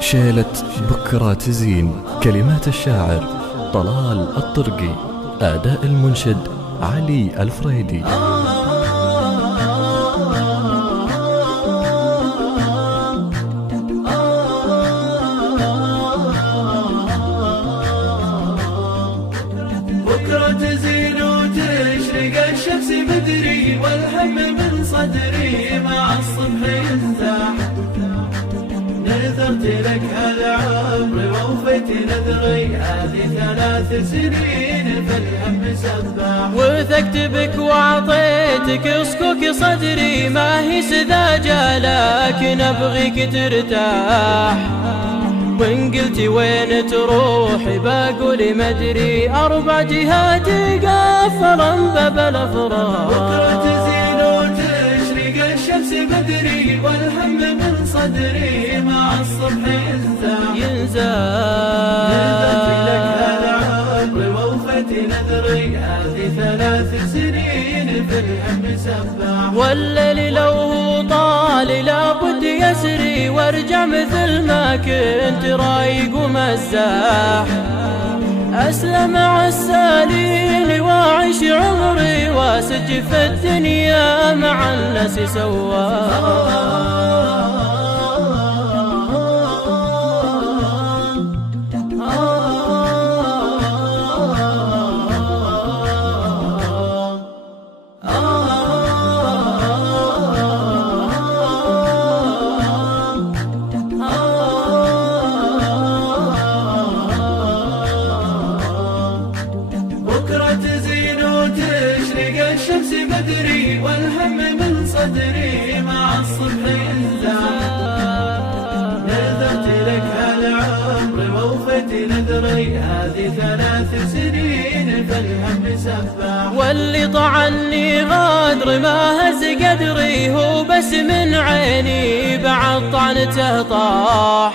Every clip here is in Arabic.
شيلة بكرة تزين كلمات الشاعر طلال الطرقي، أداء المنشد علي الفريدي. بكرة تزين وتشرق الشمس بدري، والهم من صدري مع الصبح ينزاح. نذرت لك هالعمر ووفيت نذري، هذه 3 سنين فالهم سباح. وثقت بك وعطيتك صكوك صدري، ما هي سذاجة لكن أبغيك ترتاح. وإن قلتي وين تروحي بقولي مدري، 4 جهاتي قافلا باب الأفراح. بكرة تزين وتشرق الشمس بدري، والهم من صدري مع الصبح ينزاح. نذرت لك هالعمر ووفيت نذري، هذه 3 سنين في الهم سباح. والليل لو هو طال لابد يسري، وارجع مثل ما كنت رايق ومزاح. أسلم مع السالين واعيش عمري، واسج في الدنيا مع الناس سواح. تزين وتشرق الشمس بدري، والهم من صدري مع الصبح ينزاح. نذرت لك هالعمر ووفيت نذري، هذه 3 سنين فالهم سباح. واللي طعني غدر ما هز قدري، هو بس من عيني بعد طعنته طاح.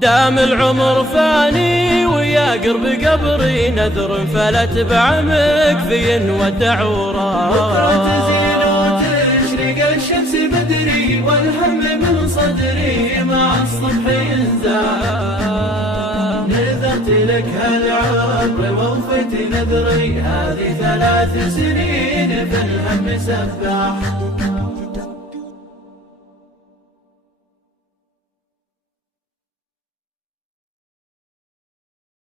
دام العمر فاني ويا قرب قبري، نذر فلت بعمك في ودع وراح. بكرة تزين وتشرق الشمس بدري، والهم من صدري مع الصبح ينزاح. نذرت لك هالعمر ووفيت نذري، هذه 3 سنين في الهم سباح.